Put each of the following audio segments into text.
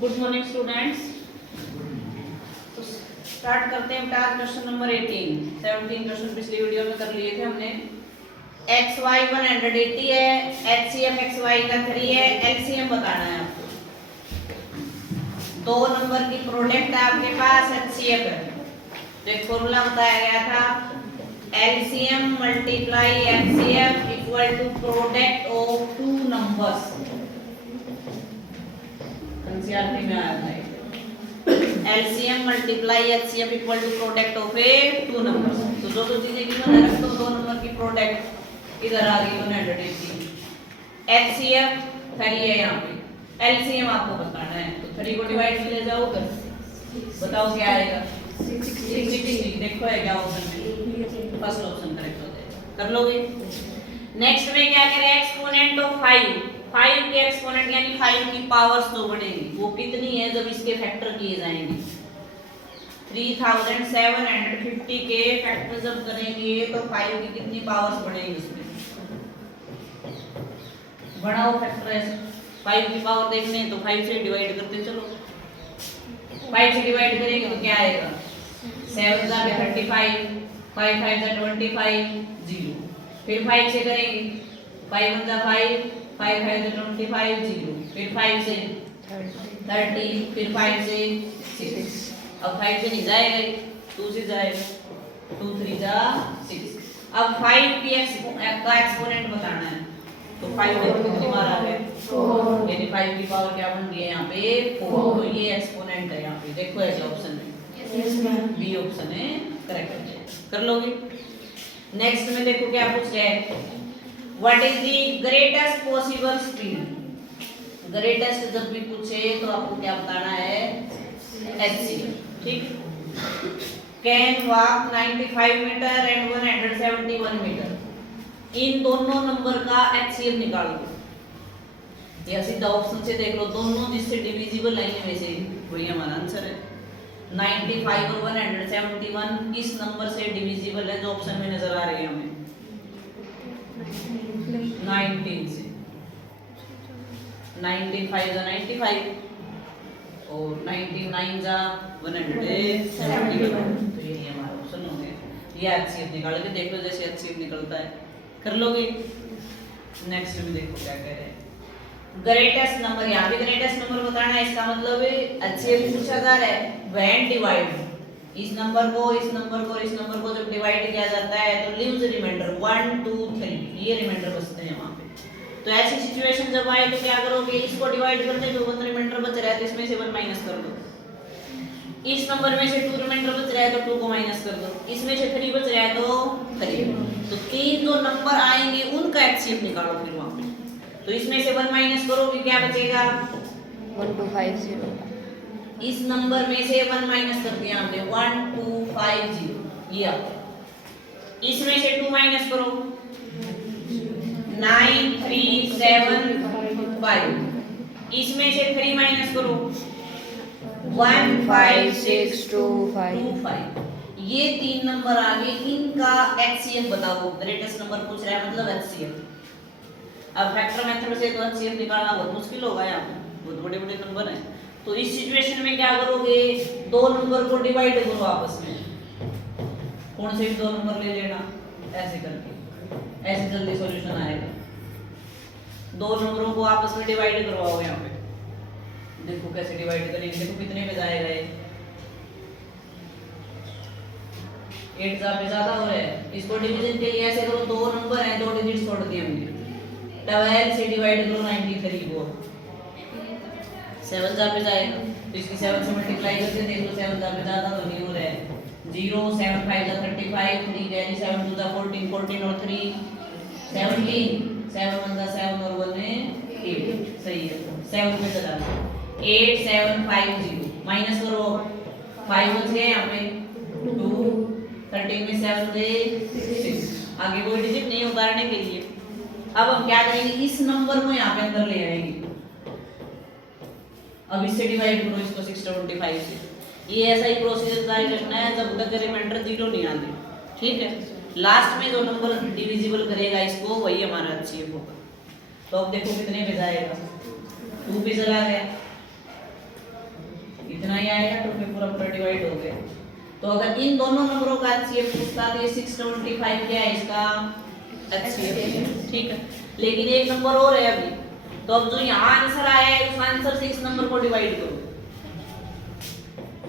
Good morning students. तो start करते हैं बेटा क्वेश्चन नंबर 18। 17 क्वेश्चन पिछली वीडियो में कर लिए थे हमने। एक्स वाई 180 है, एचसीएफ एक्स वाई का 3 है, एलसीएम बताना है आपको। दो नंबर की प्रोडक्ट है आपके पास, एचसीएफ है। तो एक फॉर्मूला बताया गया था, LCM multiply HCF equal to product of two numbers. NCERT में आया था। LCM multiply HCF equal to product of a two numbers. तो जो चीजें गिवन है रख दो, दो नंबर की प्रोडक्ट इधर आ गई 180। HCF 3 है यहाँ पे, LCM आपको बताना है। तो 3 को डिवाइड में ले जाओ उधर, बताओ क्या आएगा 60। देखो है क्या ऑप्शन में, फर्स्ट ऑप्शन करेक्ट हो जाएगा, कर लोगे। नेक्स्ट में क्या करें, एक्सपोनेंट ऑफ 5 के एक्सपोनेंट यानी 5 की पावर्स जो बढ़ेगी वो कितनी है जब इसके फैक्टर किए जाएंगे। 3750 के फैक्टर जब करेंगे तो 5 की कितनी पावर्स बढ़ेगी उसमें। बढ़ाओ फैक्टर है 5 की पावर देखने तो 5 से डिवाइड करते चलो। 5 से डिवाइड करेंगे तो क्या आएगा 7 * 35, 5 5 * 25, 0। फिर 5 से करेंगे 5 * 1 5, 5 5 * 25, 0। फिर 5 से 30, फिर 5 से 6। अब 5 से नहीं जाएगा, 2 से जाएगा, 2 3 जा 6। अब 5 की का एक्सपोनेंट बताना है। तो 5 देखो कितनी बार आ गए 4, यानी 5 की पावर क्या बन गई है यहाँ पे 4। तो ये एक्सपोनेंट है यहाँ पे, देखो ऐसे ऑप्शन में बी ऑप्शन है करेक्ट, कर लोगे। नेक्स्ट में देखो क्या पूछ रहे हैं, what is the greatest possible speed. Greatest जब भी पूछे तो आपको क्या बताना है एचसीएफ, ठीक। Can walk 95 metre and 171 metre. इन दोनों नंबर का एचसीएफ निकाल दो, या सीधा ऑप्शन से देख लो, दोनों जिससे डिविजिबल है में से वही हमारा आंसर है। 95 और 171 किस नंबर से डिविजिबल है जो ऑप्शन में नजर आ रही है हमें 19 से। 19 5 जा 95 और 99 जा 171। तो ये हमारा ऑप्शन हो गया। ये एचसीएफ निकाल के देख लो, जैसे एचसीएफ निकलता है कर लोगे। नेक्स्ट में देखो क्या कह रहे हैं, ग्रेटेस्ट नंबर। यहाँ पे ग्रेटेस्ट नंबर बताना है, इसका मतलब एचसीएफ पूछा जा रहा है व्हेन डिवाइड इस नंबर को इस नंबर को इस नंबर को जब डिवाइड किया जाता है तो लिव्स रिमाइंडर 1 2 3 ये रिमाइंडर बचते हैं वहां पे। तो ऐसी सिचुएशन जब आए तो क्या करोगे, इसको डिवाइड करने जो 1 रिमाइंडर बच रहा है तो इसमें से 1 माइनस कर दो। इस नंबर में से 2 रिमाइंडर बच रहा है तो 2 को माइनस कर दो। इसमें से 3 बच रहा है तो 3। तो तीन जो नंबर आएंगे उनका एचसीएफ निकालो फिर वहां पे। तो इसमें से 1 माइनस करोगे क्या बचेगा 1250। इस नंबर में से 1 माइनस कर दिया हमने 1250 ये आप। इसमें से 2 माइनस करो 9375। इसमें से 3 माइनस करो 15625। ये तीन नंबर आ गए, इनका एचसीएफ बताओ। ग्रेटेस्ट नंबर पूछ रहा है मतलब एचसीएफ। अब फैक्टर मेथड से तो एचसीएफ निकालना बहुत मुश्किल होगा, यहाँ पे बहुत बड़े बड़े नंबर हैं। तो इस सिचुएशन में क्या करोगे, दो नंबर को डिवाइड करो आपस में, कौन से भी दो नंबर ले लेना ऐसे करके, ऐसे जल्दी सॉल्यूशन आएगा। दो नंबरों को आपस में डिवाइड करवाओ। यहाँ पे देखो कैसे डिवाइड करेंगे, देखो कितने में जाएगा ये 8 पे ज्यादा हो रहा है। इसको डिवीजन के लिए ऐसे करो, दो नंबर हैं, दो डिजिट छोड़ दिए हमने, 12 से डिवाइड करो 93 को, 7 पे जाएगा तो इसकी 7 से मल्टीप्लाई करके देख लो 7 पे ज्यादा तो नहीं हो रहा है। 0 7 5 35, 3 कैरी 7 2 14, 14 और 3 17, 7 1 7 और 1 8। सही है, 7 पे चला 8750 माइनस करो 5 बचे यहाँ पे 2, 13 में 7 दे 6। आगे कोई डिजिट नहीं उतारने के लिए। अब हम क्या करेंगे, इस नंबर को यहाँ पे अंदर ले आएंगे। अब इससे डिवाइड करो इसको 625 से। ये ऐसा ही प्रोसीजर जारी रखना है जब तक रिमाइंडर 0 नहीं आते, ठीक है। लास्ट में जो नंबर डिविजिबल करेगा इसको वही हमारा एचसीएफ होगा। तो अब देखो कितने पे जाएगा, 2 पे चला गया नहीं आएगा तो फिर पूरा पूरा डिवाइड हो गया। तो अगर इन दोनों नंबरों का HCF पूछता तो ये 625 क्या है इसका HCF, ठीक है। लेकिन एक नंबर और है अभी, तो अब जो यहाँ आंसर आया है उस आंसर से इस नंबर को डिवाइड करो।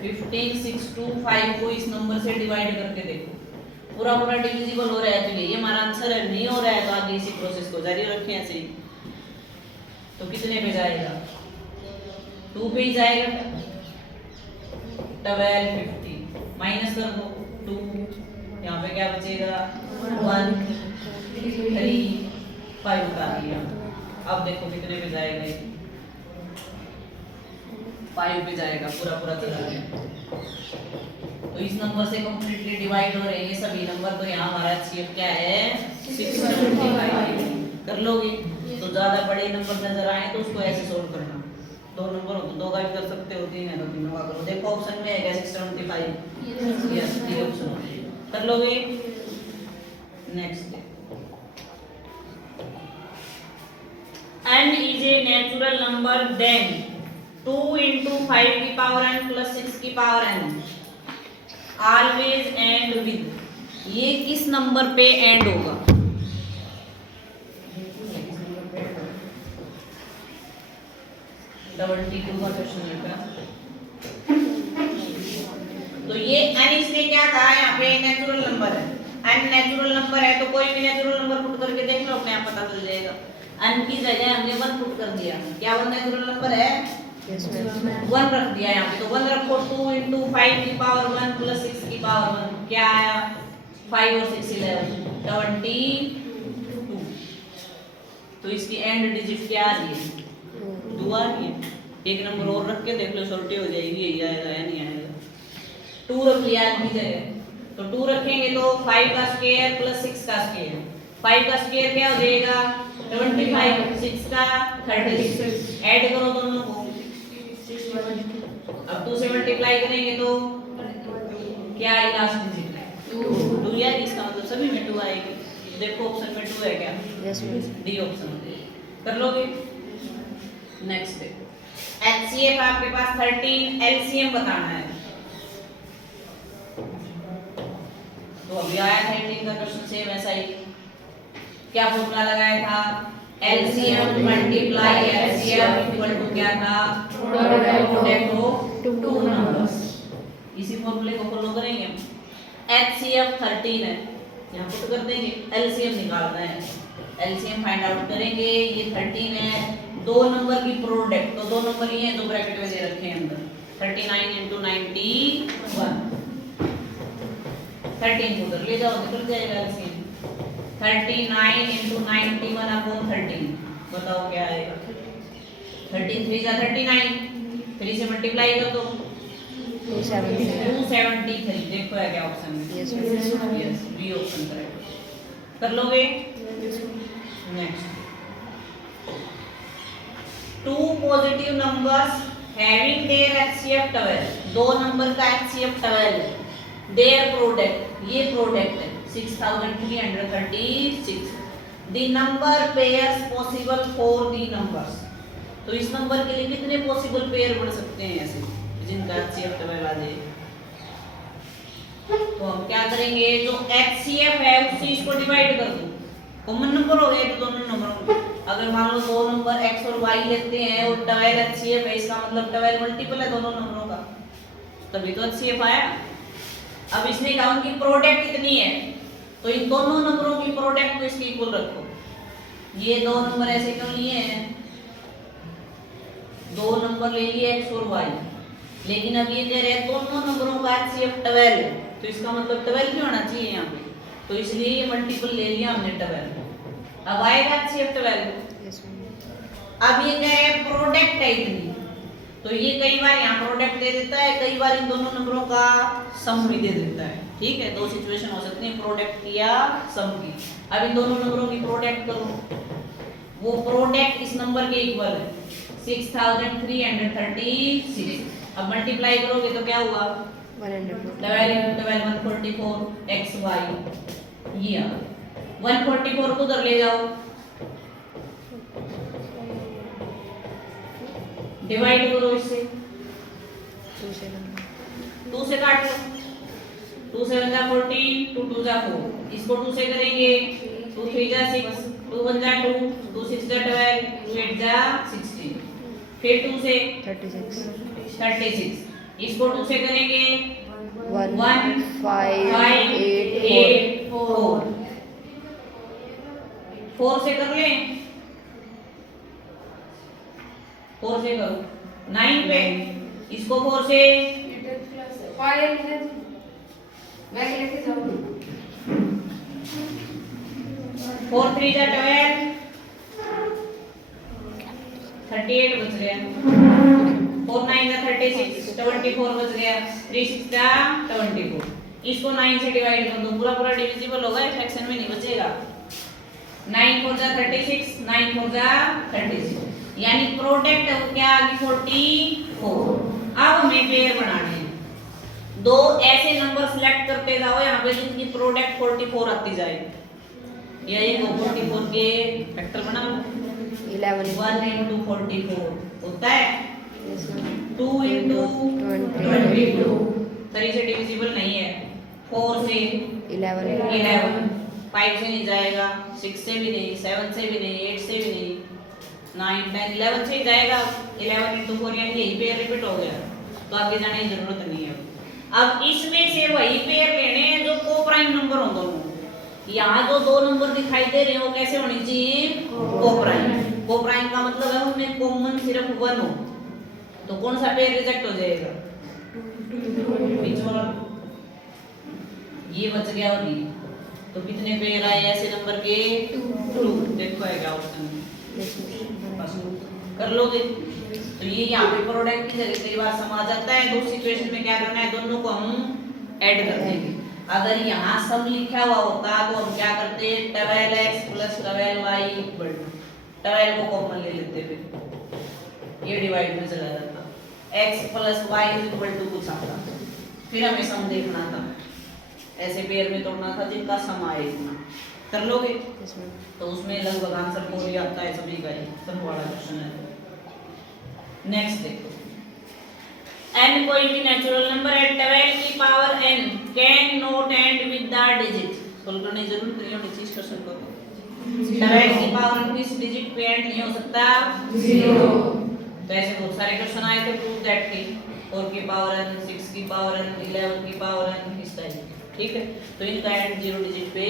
15625 को इस नंबर से डिवाइड करके देखो, पूरा पूरा डिविजिबल हो रहा है। तो ये हमारा आंसर है, नहीं हो रहा है तो आगे इसी प्रोसेस को जारी रखें ऐसे ही। तो कितने पे जाएगा? 2 पे ही जाएगा। 1250 माइनस कर दो 2, यहाँ पे क्या बचेगा 1 3 5 उतार लिया। अब देखो कितने पे जाएगा ये? 5 पे जाएगा, पूरा पूरा चला गया। तो इस नंबर से कंप्लीटली डिवाइड हो रहे हैं ये सभी नंबर। तो यहाँ हमारा HCF क्या है 625 कर लोगे। तो ज्यादा बड़े नंबर नजर आए तो उसको ऐसे सोल्व करना। 2 नंबर हो तो 2 का भी कर सकते हो, 3 है तो 3 का करो। देखो ऑप्शन में है क्या 675? यस, ये ऑप्शन कर लोगे। Next, n is a natural number then 2 into 5 की पावर n plus 6 की power n always end with, ये किस नंबर पे एंड होगा? डबल टी टू का क्वेश्चन है। तो ये n इसने क्या कहा यहाँ पे नेचुरल नंबर है। n नेचुरल नंबर है तो कोई भी नेचुरल नंबर पुट करके देख लो, अपने आप पता चल जाएगा। n की जगह हमने 1 पुट कर दिया, क्या 1 नेचुरल नंबर है? 1 रख दिया यहाँ पे। तो 1 रखो, 2 into 5 की पावर 1 plus 6 की पावर 1 क्या आया? 5 और 6 11 22। तो इसकी एंड डिजिट क्या आ रही है? 2 आ रही है। एक नंबर और रख के देख लो, सोल्टी हो जाएगी, यही आएगा या नहीं आएगा। 2 रख लिया n की जगह, तो 2 रखेंगे तो 5 का स्क्वायर प्लस 6 का स्क्वायर। 5 का स्क्वायर क्या हो जाएगा 25, 6 का 36। ऐड करो दोनों को, अब 2 से मल्टीप्लाई करेंगे तो क्या आएगा? लास्ट डिजिट 2 यार, इसका मतलब सभी में 2 आएगी। देखो ऑप्शन में 2 है क्या? Yes miss. डी ऑप्शन कर लोगे। नेक्स्ट HCF आपके पास 13, LCM बताना है। तो अभी आया था 18 का क्वेश्चन सेम ऐसा ही। क्या फॉर्मूला लगाया था? LCM multiply HCF equal to क्या था? Product of 2 numbers. इसी फॉर्मूले को फॉलो करेंगे हम। HCF 13 है, यहाँ पुट कर देंगे। LCM निकालना है, LCM फाइंड आउट करेंगे। ये 13 है, 2 नंबर की प्रोडक्ट, तो 2 नंबर ये हैं, 2 ब्रैकेट में दे रखे हैं अंदर। 39 into 91, 13 को उधर ले जाओ, निकल जाएगा LCM। 39 into 91 अपॉन 13, बताओ क्या आएगा? 13 3 जा 39, 3 से मल्टीप्लाई कर दो 273। देखो है क्या ऑप्शन में? Yes yes, B option correct. कर लोगे। Next, 2 positive numbers having their HCF 12, 2 number का HCF 12 है। देयर प्रोडक्ट, ये प्रोडक्ट है 6336। The number pairs possible for the numbers, तो इस नंबर के लिए कितने पॉसिबल पेयर बन सकते हैं ऐसे जिनका HCF 12 आ जाए? तो हम क्या करेंगे, जो HCF है उससे इसको डिवाइड कर दो। कॉमन नंबर हो गए तो दोनों नंबरों को। अगर मान लो 2 नंबर x और y लेते हैं और 12 HCF है, इसका मतलब 12 मल्टीपल है दोनों नंबरों का, तभी तो HCF आया। अब इसने कहा उनकी प्रोडक्ट कितनी है, तो इन दोनों नंबरों की प्रोडक्ट को इसके इक्वल रखो। ये 2 नंबर ऐसे क्यों लिए हैं? 2 नंबर ले लिए x और y, लेकिन अब ये कह रहे हैं दोनों नंबरों का HCF 12 है, तो इसका मतलब 12 क्यों होना चाहिए यहाँ पे, तो इसलिए ये मल्टीपल ले लिया हमने 12। अब आएगा HCF 12। यस अब ये कह रहे हैं प्रोडक्ट है इतनी, तो ये कई बार यहाँ प्रोडक्ट दे देता है, कई बार इन दोनों नंबरों का सम भी दे देता है। ठीक है, 2 सिचुएशन हो सकती है, प्रोडक्ट की या सम की। अब इन दोनों नंबरों की प्रोडक्ट करो, वो प्रोडक्ट इस नंबर के इक्वल है 6336। अब मल्टीप्लाई करोगे तो क्या हुआ 12 144 xy, ये 144 को उधर ले जाओ, डिवाइड करो इससे 2 से 2 से काट लो, 2 7 जा 14, 2 2 जा 4, इसको 2 से करेंगे, 2 3 जा 6, 2 1 जा 2, 2 6 जा 12, 2 8 जा 16, फिर 2 से 36, इसको 2 से करेंगे 1 1 5 5 8 8 4, 4 से कर लें, 4 से करो 9 पे, इसको 4 से 4 3 जा 12, 38 बच गया, 4 9 जा 36, 24 बच गया, 3 6 जा 24, इसको 9 से डिवाइड कर दो, पूरा पूरा डिविजिबल होगा, फ्रैक्शन में नहीं बचेगा। 9 4 जा 36, 9 4 जा 36, यानी प्रोडक्ट क्या आ गई 44। अब हमें पेयर बनाने हैं, दो ऐसे नंबर सिलेक्ट करते जाओ यहाँ पे जिनकी प्रोडक्ट 44 आती जाए, या ये 44 के फैक्टर बना लो, 11 1 into 44 होता है 2 into 22, 3 से डिविजिबल नहीं है, 4 से 11, 5 से नहीं जाएगा, 6 से भी नहीं, 7 से भी नहीं, 8 से भी नहीं, 9 10 11 से ही जाएगा, 11 into 4 यानी यही पेयर रिपीट हो गया, तो आगे जाने की जरूरत नहीं है। अब इसमें से वही पेयर लेने हैं जो को प्राइम नंबर हो दोनों, यहाँ जो दो नंबर दिखाई दे रहे हैं वो कैसे होने चाहिए, को प्राइम। को प्राइम का मतलब है उनमें कॉमन सिर्फ 1 हो, तो कौन सा पेयर रिजेक्ट हो जाएगा, बीच वाला, ये बच गया और ये, तो कितने पेयर आए ऐसे नंबर के 2, देखो है क्या ऑप्शन कर लोगे, तो ये यहाँ पे प्रोडक्ट की जगह कई बार समा जाता है, दो सिचुएशन में क्या करना है, दोनों को हम ऐड कर देंगे। अगर यहाँ सब लिखा हुआ होता तो हम क्या करते, 12x + 12y = 12 को कॉमन ले लेते, फिर ये डिवाइड में चला जाता, x + y = कुछ आता, फिर हमें सम देखना था, ऐसे पेयर में तोड़ना था जिनका सम आए इतना, कर लोगे, तो उसमें लगभग आंसर को ही आता है सभी का, सम वाला क्वेश्चन है। नेक्स्ट देखो, n कोई भी नेचुरल नंबर है 12 की power n can not and with the digit, solve करने की जरूरत नहीं है, इस क्वेश्चन को 12 की पावर किस डिजिट पे एंड नहीं हो सकता, 0। तो ऐसे बहुत सारे क्वेश्चन आए थे प्रूव दैट के, 4 की पावर n, 6 की पावर n, 11 की पावर n, इस टाइप, ठीक है, तो इनका एंड 0 डिजिट पे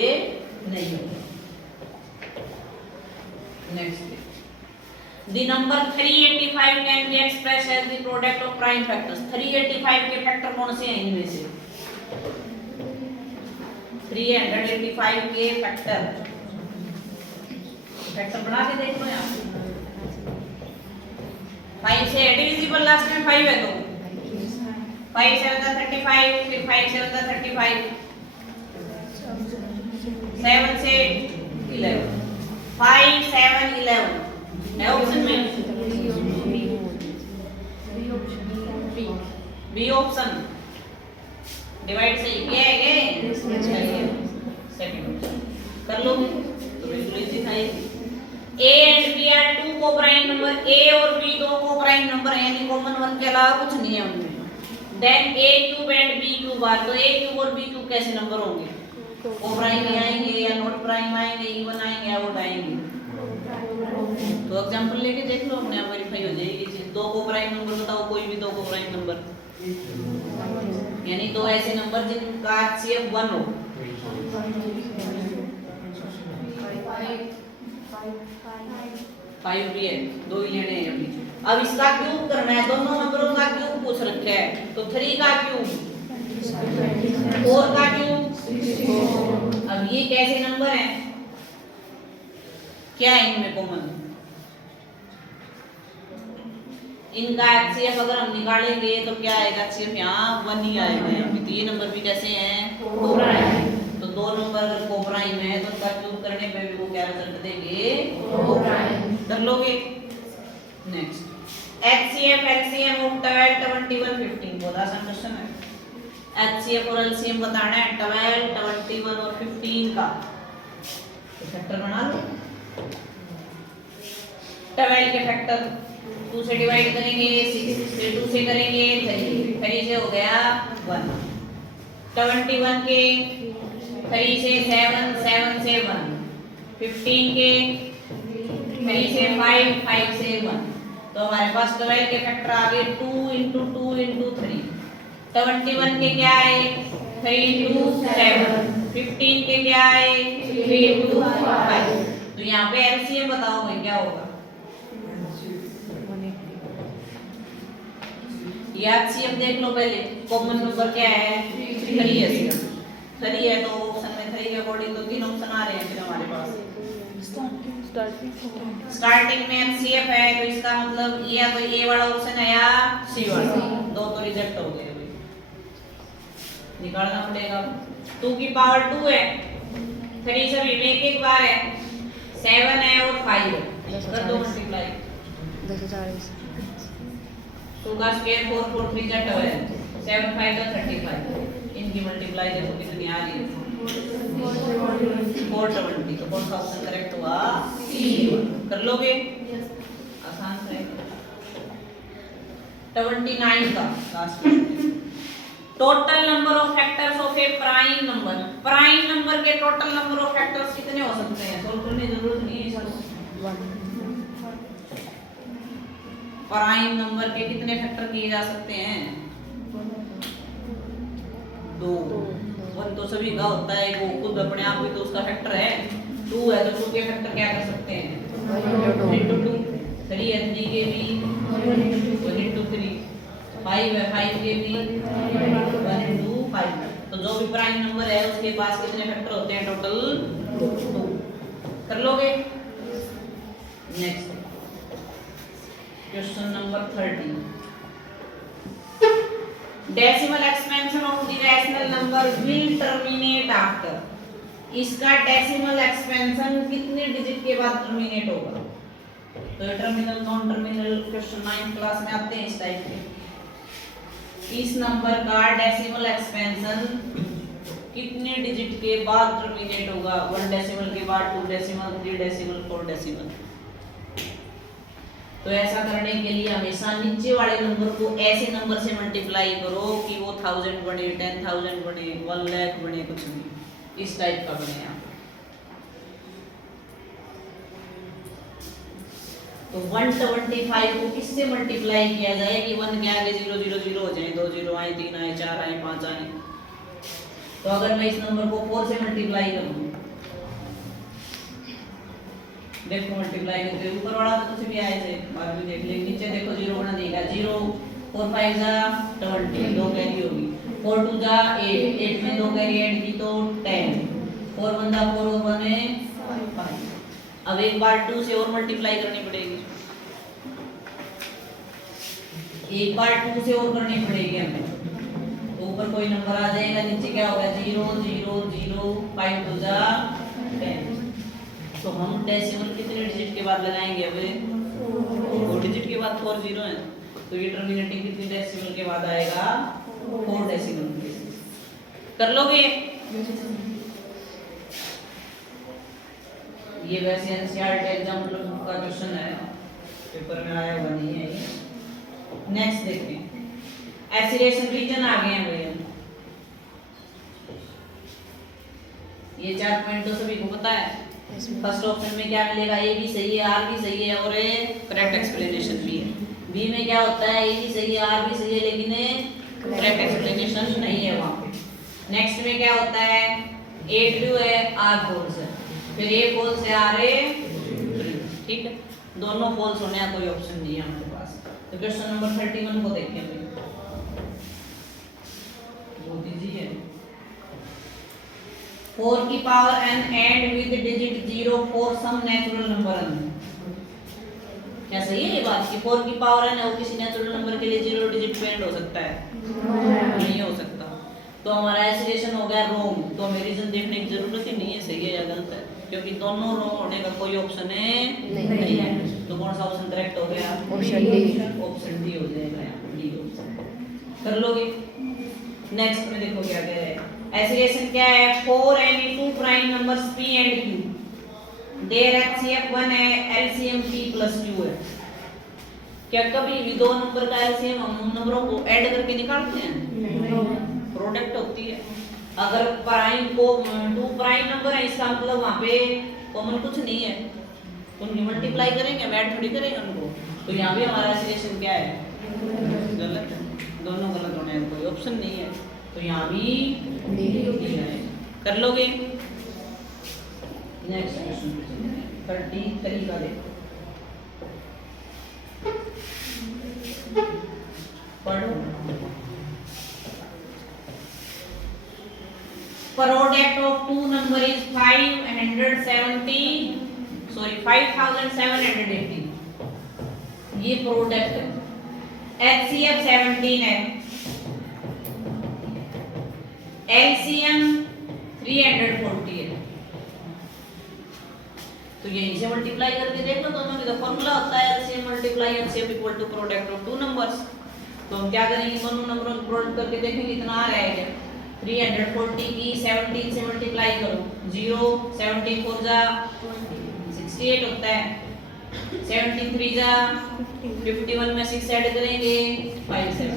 नहीं होगा। Next, the number 385 can be expressed as the product of prime factors, 385 के फैक्टर कौन से हैं इनमें से, 385 के फैक्टर बना के देख लो यहाँ, 5 से डिविजिबल लास्ट में 5 है, तो 5 7 जा 35, फिर 5 7 जा 35, 7 से 11, 5 7 11 है ऑप्शन में, बी ऑप्शन, डिवाइड सही किया है क्या, सेकंड ऑप्शन कर लो, तो बिल्कुल इजी था ये। ए एंड बी आर 2 को प्राइम नंबर, ए और बी दो को प्राइम नंबर है, यानी कॉमन 1 के अलावा कुछ नहीं है उनमें, then A cube and B cube are, तो ए क्यूब और बी क्यूब कैसे नंबर होंगे, को प्राइम आएंगे या नॉट प्राइम आएंगे, इवन आएंगे या ओड आएंगे, तो एग्जांपल लेके देख लो, अपने आप वेरीफाई हो जाएगी चीज। दो को प्राइम नंबर बताओ, कोई भी दो को प्राइम नंबर, यानी दो ऐसे नंबर जिनका HCF 1 हो, 5 भी है, दो ही लेने हैं अभी। अब इसका क्यूब करना है, दोनों नंबरों का क्यूब पूछ रखा है, तो 3 का क्यूब, 4 का क्यूब, अब ये कैसे नंबर हैं, क्या है इनमें कॉमन, इनका HCF अगर हम निकालेंगे तो क्या आएगा, HCF यहाँ 1 ही आएगा, तो ये नंबर भी कैसे हैं, कोप्राइम, तो दो नंबर अगर कोप्राइम है तो उनका क्यूब करने पे भी वो क्या रिजल्ट देंगे, कोप्राइम, कर लोगे। नेक्स्ट, HCF LCM ऑफ 12 21 15, बहुत आसान क्वेश्चन है, HCF और LCM बताना है 12 21 और 15 का, तो फैक्टर बना लो, 12 के फैक्टर 2 से डिवाइड करेंगे 6, फिर 2 से करेंगे 3, 3 से हो गया 1। 21 के 3 से 7, 7 से 1। 15 के 3 से 5, 5 से 1। तो हमारे पास 12 के फैक्टर आ गए 2 into 2 into 3। 21 के क्या आए 3 into 7। 15 के क्या आए 3 into 5। तो यहाँ पे एलसीएम बताओ भाई क्या होगा। याद सी अब देख लो पहले कॉमन नंबर क्या है 3 है। 3 है तो ऑप्शन में 3 के अकॉर्डिंग तो 3 ऑप्शन आ रहे हैं फिर हमारे पास। स्टार्टिंग में एचसीएफ है तो इसका मतलब ये या तो ए वाला ऑप्शन है या सी वाला। दो तो रिजेक्ट हो गए भाई, निकालना पड़ेगा। 2 की पावर 2 है, 3 सभी में एक एक बार है, 7 है और 5 है, कर दो मल्टीप्लाई। 1040 2 का स्क्वायर 4 4 3 जा 12, 7 5 का 35। इनकी मल्टीप्लाई देखो कितनी आ रही है 420। तो कौन सा ऑप्शन करेक्ट हुआ सी। कर लोगे आसान है। 29 का last total number of factors of A prime number. Prime number के टोटल नंबर ऑफ फैक्टर्स कितने हो सकते हैं, सोल्व करने की जरूरत नहीं है सर। प्राइम नंबर के कितने फैक्टर किए जा सकते हैं, 2। 1 तो सभी का होता है, वो खुद अपने आप भी तो उसका फैक्टर है। 2 है तो 2 के फैक्टर क्या कर सकते हैं 1 into 2। 3 है 3 के भी 1 into 3। 5 है 5 के भी 1 into 5। तो जो भी प्राइम नंबर है उसके पास कितने फैक्टर होते हैं टोटल 2। कर लोगे। Next question number 30। Decimal expansion of the rational number will terminate after. इसका डेसिमल एक्सपेंशन कितने डिजिट के बाद टर्मिनेट होगा। तो terminal non terminal question 9 class में आते हैं इस टाइप के। इस नंबर का डेसिमल एक्सपेंशन कितने डिजिट के बाद टर्मिनेट होगा, 1 डेसिमल के बाद, 2 डेसिमल, 3 डेसिमल, 4 डेसिमल। तो ऐसा करने के लिए हमेशा नीचे वाले नंबर को ऐसे नंबर से मल्टीप्लाई करो कि वो 1000 बने, 10,000 बने, 1 लाख बने, कुछ नहीं इस टाइप का बने। यहाँ तो 125 को किससे मल्टीप्लाई किया जाए कि 1 के आगे 0 0 0 हो जाए, 2 0 आए, 3 आए, 4 आए, 5 आए। तो अगर मैं इस नंबर को 4 से मल्टीप्लाई करूं, देखो मल्टीप्लाई करके ऊपर वाला तो कुछ भी आए थे, बाद में देख लेंगे। नीचे देखो 0 बना देगा 0, 4 5 जा 20, 2 कैरी होगी, 4 2 जा 8, 8 में 2 कैरी ऐड की तो 10, 4 1 जा 4 और 1 है 5। अब एक बार 2 से और मल्टीप्लाई करनी पड़ेगी, एक बार 2 से और करनी पड़ेगी हमें। तो ऊपर कोई नंबर आ जाएगा, नीचे क्या होगा 0 0 0, 5 2 जा 10। तो हम डेसिमल कितने डिजिट के बाद लगाएंगे, अब 4 डिजिट के बाद 4 0 है, तो ये टर्मिनेटिंग कितनी डेसिमल के बाद आएगा 4 डेसिमल के। कर लोगे। ये वैसे एनसीईआरटी एग्जाम्पल का क्वेश्चन है, पेपर में आया हुआ नहीं है ये। नेक्स्ट देखते हैं, एसिलेशन रीजन आ गए हैं भैया। ये 4 पॉइंट तो सभी को पता है। फर्स्ट ऑप्शन में क्या मिलेगा, ए भी सही है, आर भी सही है और करेक्ट एक्सप्लेनेशन भी है। बी में क्या होता है, ए भी सही है, आर भी सही है, लेकिन करेक्ट एक्सप्लेनेशन नहीं है वहां पे। नेक्स्ट में क्या होता है, ए ट्रू है, आर फॉल्स है, फिर ए फॉल्स है, आर ए ट्रू। ठीक है, दोनों फॉल्स होने का कोई ऑप्शन नहीं है हमारे पास। तो क्वेश्चन नंबर 31 को देखें। बहुत इजी है। 4 की power n and with digit 0 for some natural number n। क्या सही है ये बात कि 4 की पावर n है वो किसी नेचुरल नंबर के लिए 0 डिजिट पे एंड हो सकता है? नहीं हो सकता। तो हमारा एसिलेशन हो गया रॉन्ग। तो हमें रीजन देखने की जरूरत ही नहीं है सही है या गलत है, क्योंकि दोनों रॉन्ग होने का कोई ऑप्शन है नहीं है। तो कौन सा ऑप्शन करेक्ट हो गया? Option D. ऑप्शन डी हो जाएगा यहाँ, डी ऑप्शन। कर लोगे। नेक्स्ट में देखो क्या कह रहे हैं, एसिलेशन क्या है, 4 any 2 prime numbers p and q their HCF 1 है, LCM p plus q है। क्या कभी भी दो नंबर का एलसीएम हम उन नंबरों को ऐड करके निकालते हैं? प्रोडक्ट होती है। अगर प्राइम को टू प्राइम नंबर है, इसका मतलब वहां पे कॉमन कुछ नहीं है, तो उनकी मल्टीप्लाई करेंगे, ऐड थोड़ी करेंगे उनको। तो यहाँ भी हमारा एसिलेशन क्या है? गलत है, दोनों गलत होने हैं, कोई ऑप्शन नहीं है, तो यहाँ भी नहीं है। कर लोगे? नेक्स्ट क्वेश्चन 33 का देखो, पढ़ो। Product of two number is 5780। ये प्रोडक्ट है। HCF 17 है, LCM 340 है। तो यहीं से मल्टीप्लाई करके देख लो, दोनों का फॉर्मूला होता है LCM multiply HCF equal to product of two numbers. तो हम क्या करेंगे, दोनों नंबरों को प्रोडक्ट करके देखेंगे कितना आ रहा है। क्या 340 की 17 से मल्टीप्लाई करो, 0 17 4 जा 68 होता है, 17 3 जा 51 में 6 ऐड करेंगे 57।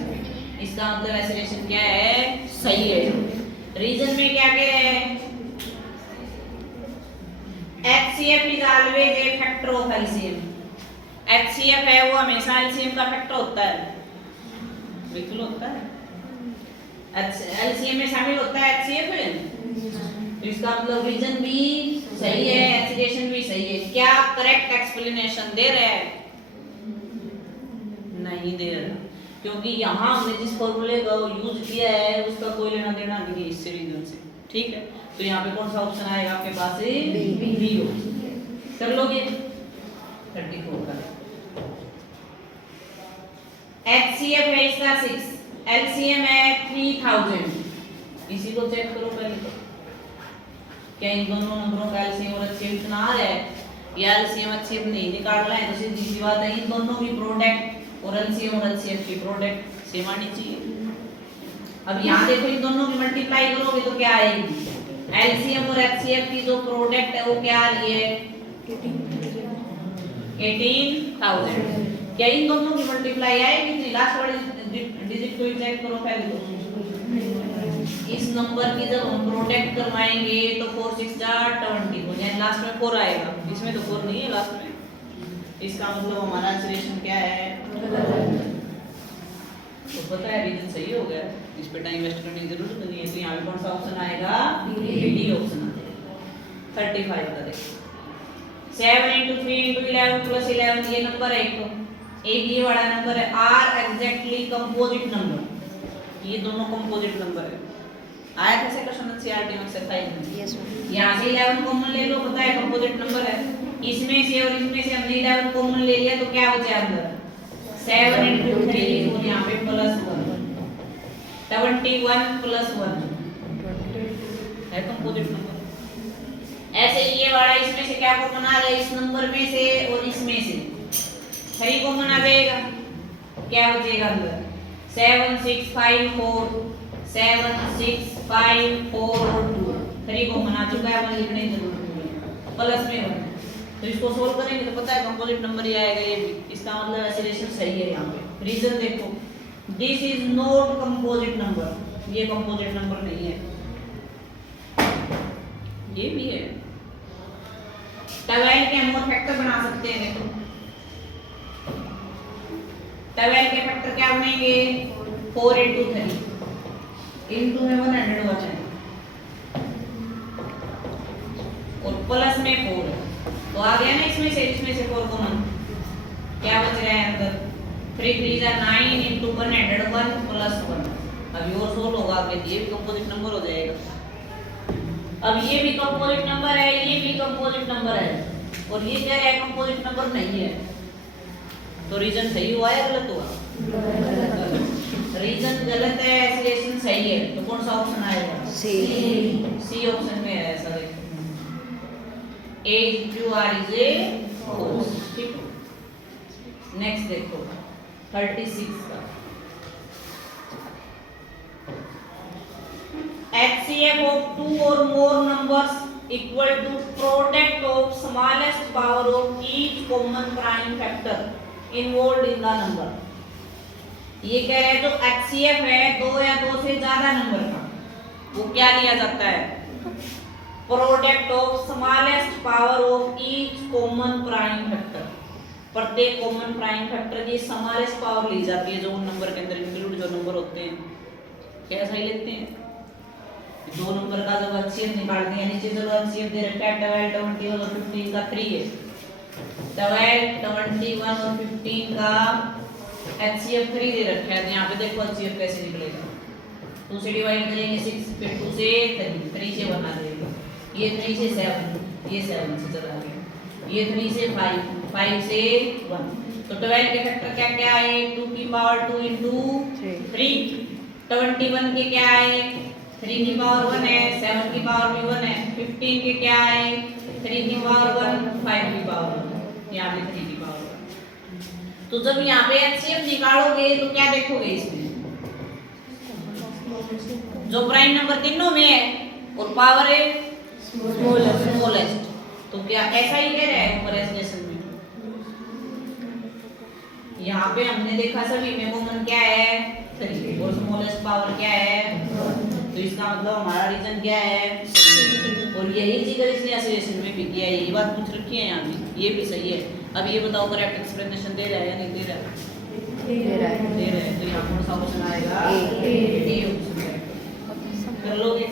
इसका मतलब एसिलेशन क्या है? सही है। रीजन में क्या कह रहे हैं? HCF is always a factor of LCM। HCF है वो हमेशा LCM का फैक्टर होता है, बिल्कुल होता है। LCM में शामिल होता है HCF में, तो इसका मतलब रीजन भी सही है, एसिलेशन भी सही है। क्या करेक्ट एक्सप्लेनेशन दे रहे हैं? नहीं दे रहा, क्योंकि यहाँ हमने जिस फॉर्मूले का यूज किया है उसका कोई लेना देना नहीं है इससे, रीजन से। ठीक है, तो यहाँ पे कौन सा ऑप्शन आएगा आपके पास? B option. कर लोगे? 34 का HCF है इसका 6, LCM है 3000। इसी को चेक करो पहले तो, क्या इन दोनों नंबरों का LCM और HCF इतना आ रहा है? या LCM HCF नहीं निकालना है तो सीधी सी बात है, इन दोनों की प्रोडक्ट और LCM और HCF की प्रोडक्ट सेम आनी चाहिए। अब यहाँ देखो, इन दोनों की मल्टीप्लाई करोगे तो क्या आएगी? LCM और HCF की जो प्रोडक्ट है वो क्या आ रही है? 18000। क्या इन दोनों की मल्टीप्लाई आएगी? नहीं, लास्ट वाली डिजिट को चेक करो पहले तो। इस नंबर की जब हम प्रोडक्ट करवाएंगे तो 4 6 जा 20 हो जाए, लास्ट में 4 आएगा। इसमें तो 4 नहीं है लास्ट में, इसका मतलब हमारा एसिलेशन क्या है? तो पता है, रीजन सही हो गया, इस पे टाइम वेस्ट करने की जरूरत नहीं है। तो यहाँ पे कौन सा ऑप्शन आएगा? डी ऑप्शन आएगा। 35 का देखो, 7 × 3 × 11 + 11, ये नंबर है एक ये वाला नंबर है। आर एग्जैक्टली कंपोजिट नंबर, ये दोनों कंपोजिट नंबर है। आया कैसे क्वेश्चन एनसीईआरटी में एक्सरसाइज में? Yes ma'am. यहाँ से 11 कॉमन ले लो, पता है कंपोजिट नंबर है। इसमें से और इसमें से हमने 11 कॉमन ले लिया तो क्या बचा अंदर? 7 × 3 और यहाँ पे +1, 71 + 1 है कंपोजिट नंबर। ऐसे ये वाला इसमें से क्या कॉमन आ गया? इस नंबर में से और इसमें से 3 कॉमन आ जाएगा, क्या बचेगा अंदर? 7 6 5 4 7 6 5 4 और 2, 3 कॉमन आ चुका है, अपन लिखने की जरूरत नहीं है, प्लस में 1। तो इसको सोल्व करेंगे तो पता है कंपोजिट नंबर ही आएगा ये भी। इसका मतलब एसिलेशन सही है। यहाँ पे रीजन देखो, this is not composite number, ये कंपोजिट नंबर नहीं है, ये भी है। 12 के हम और फैक्टर बना सकते हैं। देखो 12 के फैक्टर क्या बनेंगे? 4 × 3 इनटू में 100 बचा है और प्लस में 4 है, तो आ गया ना इसमें से 4 कॉमन, क्या बच रहा है अंदर? 3 3 जा 9 × 101 + 1। अभी और सोल्व होगा आगे, ये भी कंपोजिट नंबर हो जाएगा। अब ये भी कंपोजिट नंबर है, ये भी कंपोजिट नंबर है, और ये क्या है? कंपोजिट नंबर नहीं है। तो रीजन सही हुआ या गलत हुआ? रीजन गलत है, एसिलेशन सही है। तो कौन सा ऑप्शन आएगा? सी ऑप्शन में है ऐसा। देखो A/R is a force। ठीक, नेक्स्ट देखो 36 का। HCF of 2 or more numbers equal to product of smallest power of each common prime factor involve in the number. ये कह रहे हैं जो HCF है दो या दो से ज्यादा नंबर का, वो क्या लिया जाता है? Product of smallest power of each common prime factor. प्रत्येक कॉमन प्राइम फैक्टर की स्मॉलेस्ट पावर ली जाती है जो उन नंबर के अंदर इंक्लूड जो नंबर होते हैं। क्या सही लेते हैं? दो नंबर का जब HCF निकालते हैं, नीचे जो HCF दे रखा है 12, 21 और 15 का 3 है। 12, 21 और 15 का HCF 3 दे रखा है, तो यहाँ पे देखो HCF कैसे निकलेगा। 2 से डिवाइड करेंगे 6, फिर 2 से 3 से बना देंगे, ये 3 से 7, ये 7 से चला गया, ये 3 से 5, 5 से 1। तो 12 के फैक्टर क्या क्या आए? 2 की पावर 2 into 3। 21 के क्या आए? 3 की पावर 1 है, 7 की पावर भी 1 है। 15 के क्या आए? 3 की पावर 1, 5 की पावर 1, यहाँ पे 3 की पावर 1। तो जब यहाँ पे HCF निकालोगे तो क्या देखोगे? इसमें जो प्राइम नंबर तीनों में है और पावर है स्मॉलेस्ट, तो क्या ऐसा ही कह रहा है ऊपर एसोसिएशन में? यहाँ पे हमने देखा सभी में कॉमन क्या है? 3 और स्मॉलेस्ट पावर क्या है? तो इसका मतलब हमारा रीजन क्या है? और यही चीज इसने एसोसिएशन में भी किया है, यही बात पूछ रखी है यहाँ भी, ये भी सही है। अब ये बताओ करेक्ट एक्सप्लेनेशन दे रहा है या नहीं दे रहा है? दे रहा है। तो यहाँ कौन सा ऑप्शन आएगा? ए ऑप्शन कर लोगे।